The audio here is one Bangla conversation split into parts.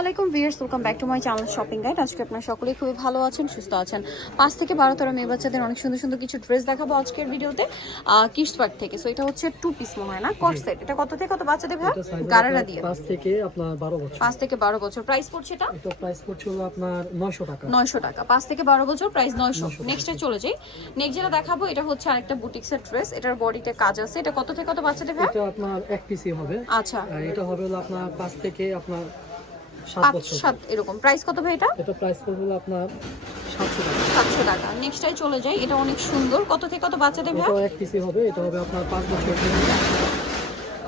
আলাইকুম viewers welcome back to my channel shopping guide. আজকে আপনারা সকলেই খুবই ভালো আছেন সুস্থ আছেন। পাঁচ থেকে বারো তেরো মেয়ে বাচ্চাদের অনেক সুন্দর সুন্দর কিছু ড্রেস দেখাবো আজকের ভিডিওতে। কিডস পার্ক থেকে। সো এটা হচ্ছে টু পিস মনে হয় না? কট সেট এটা কত থেকে কত বাচ্চাদের ভাই? গারারা দিয়ে। পাঁচ থেকে আপনার বারো বছর। পাঁচ থেকে বারো বছর। প্রাইস পড়ছে এটা? এটা প্রাইস পড়ছে হলো আপনার নয়শো টাকা। নয়শো টাকা। পাঁচ থেকে বারো বছর প্রাইস নয়শো। নেক্সটে চলে যাই। নেক্সট যেটা দেখাবো এটা হচ্ছে আরেকটা বুটিক্সের ড্রেস এটার বডিতে কাজ আছে। এটা কত থেকে কত বাচ্চাদের ভাই? এটা আপনার এক পিসি হবে। আচ্ছা। এটা হবে হলো আপনার পাঁচ থেকে আপনার পাঁচ সাত এরকম। প্রাইস কত ভাই এটা? এটা প্রাইস পড়বে আপনার সাতশো টাকা। সাতশো টাকা। নেক্সটটাই চলে যাই। এটা অনেক সুন্দর। কত থেকে কত বাচ্চাদের ভাই? এক পিসি হবে। এটা হবে আপনার পাঁচ বছর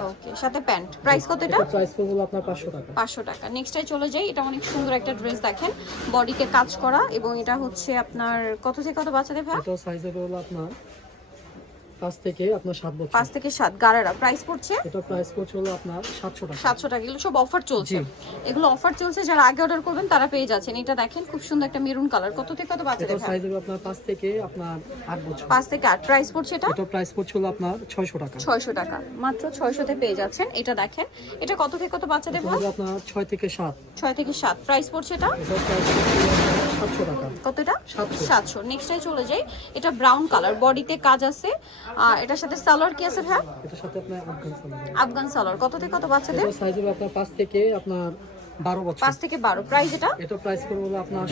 ওকে সাথে প্যান্ট। প্রাইস কত এটা? এটা প্রাইস পড়বে আপনার পাঁচশো টাকা। পাঁচশো টাকা। নেক্সটটাই চলে যাই। এটা অনেক সুন্দর একটা ড্রেস দেখেন। বডিতে কাজ করা। এবং এটা হচ্ছে আপনার কত থেকে কত বাচ্চাদের ভাই? এটাও সাইজ হবে হলো আপনার পাঁচ থেকে আপনার সাত বছর। পাঁচ থেকে সাত গারারা। প্রাইস পড়ছে? এটা প্রাইস পড়ছে হলো আপনার সাতশো টাকা। সাতশো টাকা। এগুলো সব অফার চলছে? এগুলো অফার চলছে যারা আগে অর্ডার করবেন তারা পেয়ে যাচ্ছেন। এটা দেখেন খুব সুন্দর একটা মেরুন কালার কত থেকে কত বাচ্চাদের সাইজ হবে আপনার পাঁচ থেকে আপনার আট বছর। পাঁচ থেকে আট। প্রাইস পড়ছে এটা? এটা প্রাইস পড়ছে হলো আপনার ছয়শো টাকা। ছয়শো টাকা। মাত্র ছয়শোতে পেয়ে যাচ্ছেন। এটা দেখেন এটা কত থেকে কত বাচ্চাদের এটা আপনার ছয় থেকে সাত। ছয় থেকে সাত। প্রাইস পড়ছে এটা? কতটা সাতশো। সাতশো। চলে যাই। এটা ব্রাউন কালার বডিতে কাজ আছে। আর এটার সাথে সালোয়ার কি আছে ভাই? এটার সাথে আপনার আফগান সালোয়ার কত থেকে কত বাচ্চাদের? সাইজ আপনার থেকে আপনার বারো বছর। পাঁচ থেকে বারো। প্রাইস এটা? এটা প্রাইস করব হলো আপনার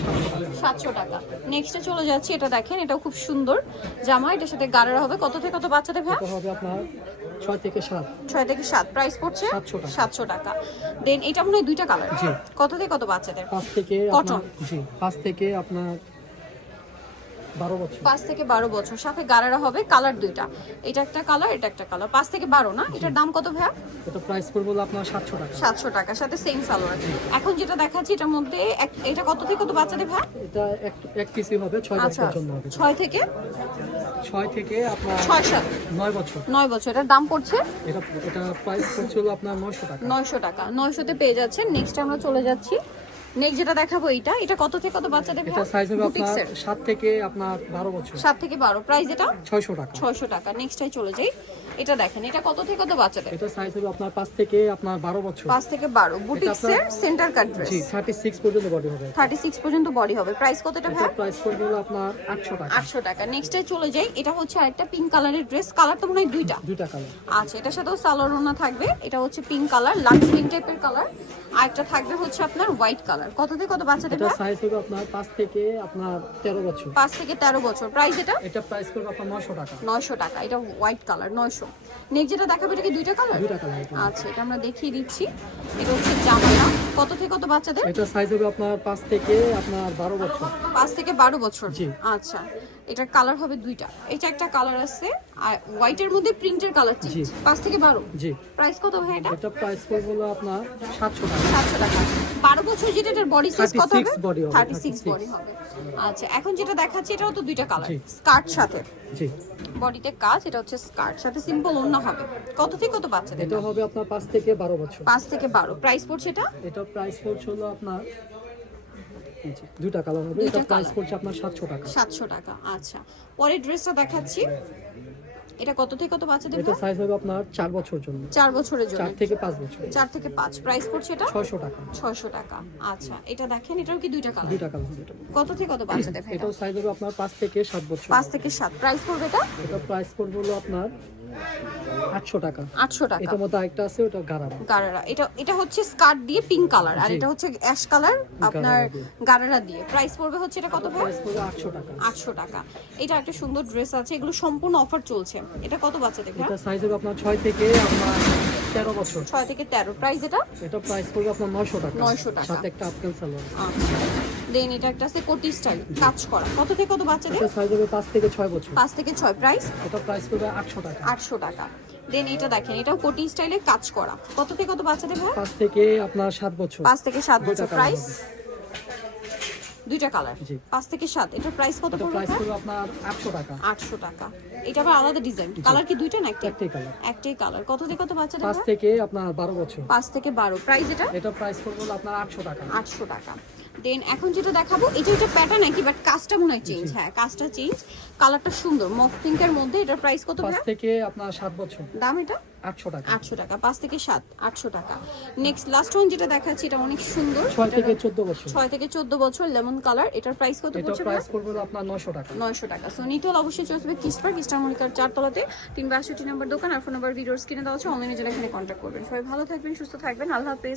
সাতশো টাকা। নেক্সটে চলে যাচ্ছি এটা দেখেন এটাও খুব সুন্দর। জামা এটার সাথে গাড়ারা হবে। কত থেকে কত বাচ্চাদের ভাই? হবে আপনার ছয় থেকে সাত। ছয় থেকে সাত। প্রাইস পড়ছে? 700 টাকা। সাতশো টাকা। দেন এটা মনে হয় দুইটা কালার জি। কত থেকে কত বাচ্চাদের? পাঁচ থেকে কটন জি পাঁচ থেকে আপনার পাঁচ থেকে বারো বছর। সাথে গাড়ারা হবে কালার দুইটা। এটা একটা কালার এটা একটা কালার। পাঁচ থেকে বারো না? এটার দাম কত ভাইয়া? এটা প্রাইস হলো আপনার সাতশো টাকা। সাতশো টাকার সাথে সেম সালোয়ার। এখন যেটা দেখাচ্ছি এটার মধ্যে এটা কত থেকে কত বাচ্চাদের ভাই এটা এক পিসি হবে ছয় আচ্ছা বছর ছয় থেকে? ছয় থেকে আপনার ছয় সাত। নয় বছর। নয় বছর। এটার দাম পড়ছে? এটা এটা প্রাইস পড়ছে হলো আপনার নয়শো টাকা। নয়শো টাকা। নয়শোতে পেয়ে যাচ্ছেন। নেক্সট আমরা চলে যাচ্ছি। নেক্সট যেটা দেখাবো এইটা এটা কত থেকে কত বাচ্চাদের এটা সাইজ হবে আপনার বুটিক্সের সাত থেকে আপনার বারো বছর। সাত থেকে বারো। প্রাইস এটা ছয়শো টাকা। ছয়শো টাকা। নেক্সটটাই চলে যাই। এটা দেখেন এটা কত থেকে কত বাচ্চাদের? এটা সাইজ হবে আপনার পাঁচ থেকে আপনার বারো বছর। পাঁচ থেকে বারো। বুটিক্সের center cut dress G thirty six পর্যন্ত বডি হবে। থার্টি সিক্স পর্যন্ত বডি হবে। প্রাইস কতটা এটা ভাই প্রাইস পড়বে হলো আপনার আটশো টাকা। আটশো টাকা। নেক্সটে চলে যাই। এটা হচ্ছে আরেকটা পিঙ্ক কালারের ড্রেস কালার তো মনে হয় দুইটা। দুইটা কালার আচ্ছা এটার সাথেও সালোয়ার ওনা থাকবে। এটা হচ্ছে পিঙ্ক কালার লাক্স পিঙ্ক টাইপের কালার আর একটা থাকবে হচ্ছে আপনার হোয়াইট কালার কত থেকে কত বাচ্চাদের এটা? সাইজ হবে আপনার পাঁচ থেকে আপনার তেরো বছর। পাঁচ থেকে তেরো বছর। প্রাইস এটা? এটা প্রাইস করবে আপনার নশো টাকা। নয়শো টাকা। এটা হোয়াইট কালার নয়শো। নেক্সট যেটা দেখাবে এটা কি দুইটা কালার দুইটা কালার আচ্ছা এটা আমরা দেখিয়ে দিচ্ছি। এটা হচ্ছে জামাটা কত থেকে কত বাচ্চাদের? এটা সাইজ হবে আপনার পাঁচ থেকে আপনার বারো বছর। পাঁচ থেকে বারো বছর। জি। আচ্ছা। এটার কালার হবে দুইটা। এটা একটা কালার আছে আর হোয়াইটের মধ্যে প্রিন্টের কালার জি। পাঁচ থেকে বারো। জি। প্রাইস কত ভাই এটা? এটা প্রাইস করবে হলো আপনার সাতশো টাকা। সাতশো টাকা। বারো বছর যেটা এটার বডি সাইজ কত 36 হবে body হবে, থার্টি সিক্স 36 বডি হবে। আচ্ছা এখন যেটা দেখাচ্ছি এটাও তো দুইটা কালার স্কার্ট সাথে। জি। বডিতে কাজ এটা হচ্ছে স্কার্ট সাথে সিম্পল অন্য হবে। কত থেকে কত বাচ্চাদের এটা হবে আপনার পাঁচ থেকে বারো বছর। পাঁচ থেকে বারো। প্রাইস পড়ছে এটা? এটা প্রাইস পড়ছে হলো আপনার দুইটা কালার হবে এটা প্রাইস। পড়ছে আপনার সাতশো টাকা। সাতশো টাকা আচ্ছা। পরের ড্রেসটা দেখাচ্ছি। এটা কত থেকে কত বাচ্চাদের এটা? সাইজ হবে আপনার চার বছর জন্য। চার বছরের জন্য। চার থেকে পাঁচ বছর। চার থেকে পাঁচ। প্রাইস পড়ছে এটা? ছয়শো টাকা। ছয়শো টাকা আচ্ছা। এটা দেখেন এটাও কি দুইটা কালার দুইটা কালার কত থেকে কত বাচ্চাদের ভাই এটা? এটাও সাইজ হবে আপনার পাঁচ থেকে সাত বছর পাঁচ থেকে সাত। প্রাইস পড়বে এটা? এটা প্রাইস পড়বে হলো আপনার আটশো টাকা। আটশো টাকা। এটার মধ্যে আরেকটা আছে ওটা গারারা। গারারা। এটা এটা হচ্ছে স্কার্ট দিয়ে পিঙ্ক কালার আর এটা হচ্ছে অ্যাশ কালার আপনার গারারা দিয়ে। প্রাইস পড়বে হচ্ছে এটা কত প্রাইস পড়বে? আটশো টাকা। আটশো টাকা। এটা একটা সুন্দর ড্রেস আছে এগুলো সম্পূর্ণ অফার চলছে। এটা কত বাচ্চাদের? এটা সাইজ হবে আপনার ছয় থেকে আপনার তেরো বছর। ছয় থেকে তেরো। প্রাইস এটা? এটা প্রাইস পড়বে আপনার নয়শো টাকা। 900 টাকা। সাথে একটা আফগান সালোয়ার দেন এটা একটা আছে কোটি স্টাইল কাজ করা। কত থেকে কত বাচ্চাদের? সাইজ হবে পাঁচ থেকে ছয় বছর। পাঁচ থেকে ছয়। প্রাইস এটা প্রাইস পড়বে আটশো টাকা। আটশো টাকা। দেন এটা দেখেন এটাও কোটি স্টাইলে কাজ করা। কত থেকে কত বাচ্চাদের ভাই? পাঁচ থেকে আপনার সাত বছর। পাঁচ থেকে সাত বছর। প্রাইস দুইটা কালার জি। পাঁচ থেকে সাত। এটার প্রাইস কত পড়বে প্রাইস? পড়বে আপনার আটশো টাকা। আটশো টাকা। এটা আবার আলাদা ডিজাইন কালার কি দুইটা না একটা একটাই কালার একটাই কালার কত থেকে কত বাচ্চাদের পাঁচ থেকে আপনার বারো বছর। পাঁচ থেকে বারো। প্রাইস এটা? এটা প্রাইস পড়বে আপনার আটশো টাকা। আটশো টাকা। দেন এখন যেটা দেখাবো এটা এটা প্যাটার্ন একই বাট কাজটা মনে হয় চেঞ্জ হ্যাঁ কাজটা চেঞ্জ কালারটা সুন্দর। মফ পিঙ্কের মধ্যে এটার প্রাইস কত পাঁচ থেকে আপনার সাত বছর। দাম এটা? আটশো টাকা। আটশো টাকা। পাঁচ থেকে সাত আটশো টাকা। নেক্সট লাস্ট ওয়ান যেটা দেখাচ্ছি এটা অনেক সুন্দর। ছয় থেকে চোদ্দ বছর। ছয় থেকে চোদ্দ বছর লেমন কালার এটার প্রাইস কত পড়ছে প্রাইস পড়বে আপনার নশো টাকা। নয়শো টাকা। সো নিতে হলে অবশ্যই চলে আসবে কিস্টার কিস্টার মনিকার চারতলাতে। তিন বাষট্টি নম্বর দোকান আর ফোন নাম্বার ভিডিওর স্ক্রিনে দেওয়া আছে। অনলাইনে জন্য এখানে কন্ট্যাক্ট করবেন। সবাই ভালো থাকবেন সুস্থ থাকবেন। আল্লাহ হাফেজ।